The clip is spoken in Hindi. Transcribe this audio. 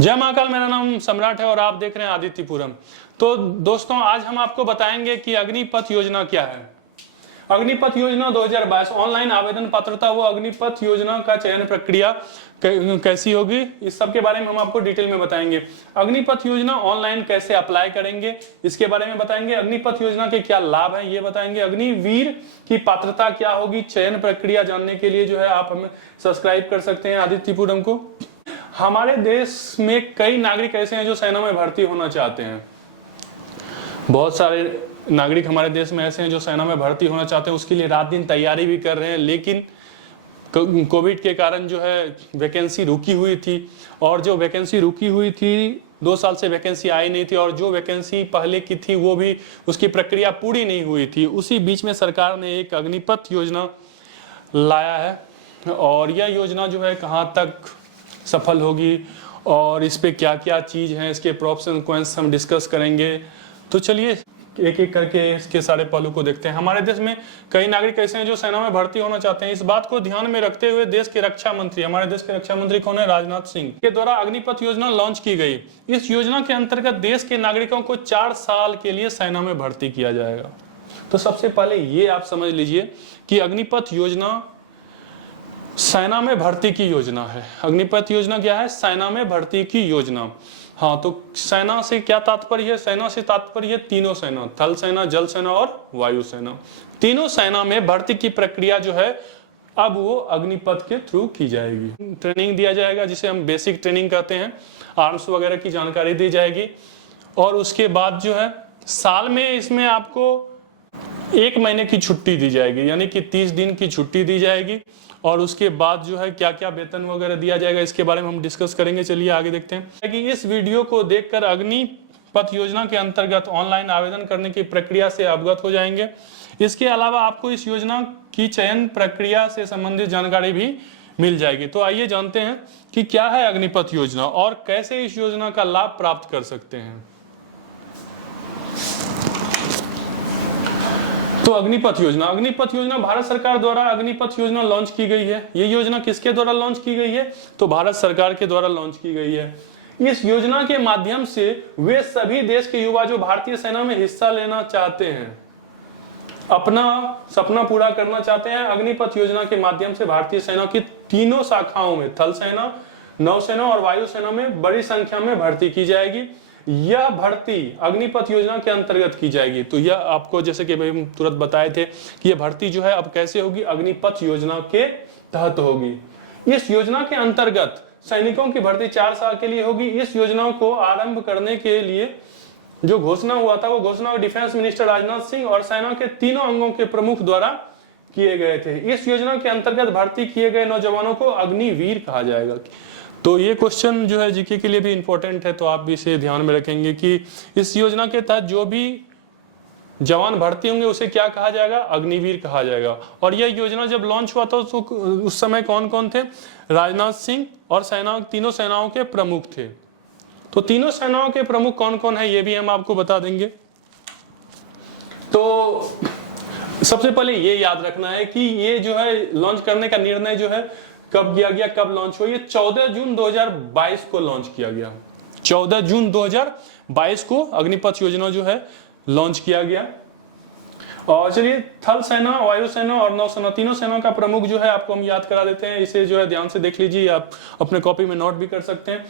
जय महाकाल, मेरा नाम सम्राट है और आप देख रहे हैं आदित्यपुरम। तो दोस्तों, आज हम आपको बताएंगे कि अग्निपथ योजना क्या है। अग्निपथ योजना 2022 ऑनलाइन आवेदन पात्रता व अग्निपथ योजना का चयन प्रक्रिया कैसी होगी, इस सब के बारे में हम आपको डिटेल में बताएंगे। अग्निपथ योजना ऑनलाइन कैसे अप्लाई करेंगे इसके बारे में बताएंगे। अग्निपथ योजना के क्या लाभ हैं ये बताएंगे। अग्निवीर की पात्रता क्या होगी, चयन प्रक्रिया जानने के लिए जो है आप हमें सब्सक्राइब कर सकते हैं आदित्यपुरम को। हमारे देश में कई नागरिक ऐसे हैं जो सेना में भर्ती होना चाहते हैं। बहुत सारे नागरिक हमारे देश में ऐसे हैं जो सेना में भर्ती होना चाहते हैं, उसके लिए रात दिन तैयारी भी कर रहे हैं, लेकिन कोविड के कारण जो है वैकेंसी रुकी हुई थी। और जो वैकेंसी रुकी हुई थी 2 साल से वैकेंसी आई नहीं थी, और जो वैकेंसी पहले की थी वो भी उसकी प्रक्रिया पूरी नहीं हुई थी। उसी बीच में सरकार ने एक अग्निपथ योजना लाया है, और यह योजना जो है कहाँ तक सफल होगी और इस पे क्या क्या चीज है, इसके प्रॉप्स एंड कॉन्स हम डिस्कस करेंगे। तो चलिए एक एक करके इसके सारे पहलू को देखते हैं। हमारे देश में कई नागरिक ऐसे हैं जो सेना में भर्ती होना चाहते हैं। इस बात को ध्यान में रखते हुए देश के रक्षा मंत्री, हमारे देश के रक्षा मंत्री कौन है, राजनाथ सिंह के द्वारा अग्निपथ योजना लॉन्च की गई। इस योजना के अंतर्गत देश के नागरिकों को 4 साल के लिए सेना में भर्ती किया जाएगा। तो सबसे पहले ये आप समझ लीजिए कि अग्निपथ योजना सेना में भर्ती की योजना है। अग्निपथ योजना क्या है, सेना में भर्ती की योजना। हाँ, तो सेना से क्या तात्पर्य है, सेना से तात्पर्य है तीनों सेना, थल सेना, जल सेना और वायु सेना। तीनों सेना में भर्ती की प्रक्रिया जो है अब वो अग्निपथ के थ्रू की जाएगी। ट्रेनिंग दिया जाएगा जिसे हम बेसिक ट्रेनिंग कहते हैं, आर्म्स वगैरह की जानकारी दी जाएगी, और उसके बाद जो है साल में इसमें आपको 1 महीने की छुट्टी दी जाएगी, यानी कि 30 दिन की छुट्टी दी जाएगी। और उसके बाद जो है क्या क्या वेतन वगैरह दिया जाएगा इसके बारे में हम डिस्कस करेंगे। चलिए आगे देखते हैं कि इस वीडियो को देखकर अग्निपथ योजना के अंतर्गत ऑनलाइन आवेदन करने की प्रक्रिया से अवगत हो जाएंगे। इसके अलावा आपको इस योजना की चयन प्रक्रिया से संबंधित जानकारी भी मिल जाएगी। तो आइए जानते हैं कि क्या है अग्निपथ योजना और कैसे इस योजना का लाभ प्राप्त कर सकते हैं। तो अग्निपथ योजना भारत सरकार द्वारा अग्निपथ योजना लॉन्च की गई है। ये योजना किसके द्वारा लॉन्च की गई है, तो भारत सरकार के द्वारा लॉन्च की गई है। इस योजना के माध्यम से वे सभी देश के युवा जो भारतीय सेना में हिस्सा लेना चाहते हैं, अपना सपना पूरा करना चाहते हैं, अग्निपथ योजना के माध्यम से भारतीय सेना की तीनों शाखाओं में, थल सेना, नौसेना और वायु सेना में बड़ी संख्या में भर्ती की जाएगी। यह भर्ती अग्निपथ योजना के अंतर्गत की जाएगी। तो यह आपको जैसे कि हम तुरंत बताए थे कि यह भर्ती जो है अब कैसे होगी, अग्निपथ योजना के तहत होगी। इस योजना के अंतर्गत सैनिकों की भर्ती 4 साल के लिए होगी। इस योजना को आरंभ करने के लिए जो घोषणा हुआ था, वो घोषणा डिफेंस मिनिस्टर राजनाथ सिंह और सेना के तीनों अंगों के प्रमुख द्वारा किए गए थे। इस योजना के अंतर्गत भर्ती किए गए नौजवानों को अग्निवीर कहा जाएगा। तो ये क्वेश्चन जो है जीके के लिए भी इंपॉर्टेंट है, तो आप भी इसे ध्यान में रखेंगे कि इस योजना के तहत जो भी जवान भर्ती होंगे उसे क्या कहा जाएगा, अग्निवीर कहा जाएगा। और यह योजना जब लॉन्च हुआ था तो उस समय कौन कौन थे, राजनाथ सिंह और तीनों सेनाओं के प्रमुख थे। तो तीनों सेनाओं के प्रमुख कौन कौन है ये भी हम आपको बता देंगे। तो सबसे पहले ये याद रखना है कि ये जो है लॉन्च करने का निर्णय जो है कब किया गया, कब लॉन्च हुआ, ये 14 जून 2022 को लॉन्च किया गया। 14 जून 2022 को अग्निपथ योजना जो है लॉन्च किया गया। और चलिए, थल सेना, वायु सेना और नौसेना, तीनों सेना का प्रमुख जो है आपको हम याद करा देते हैं। इसे जो है ध्यान से देख लीजिए, आप अपने कॉपी में नोट भी कर सकते हैं।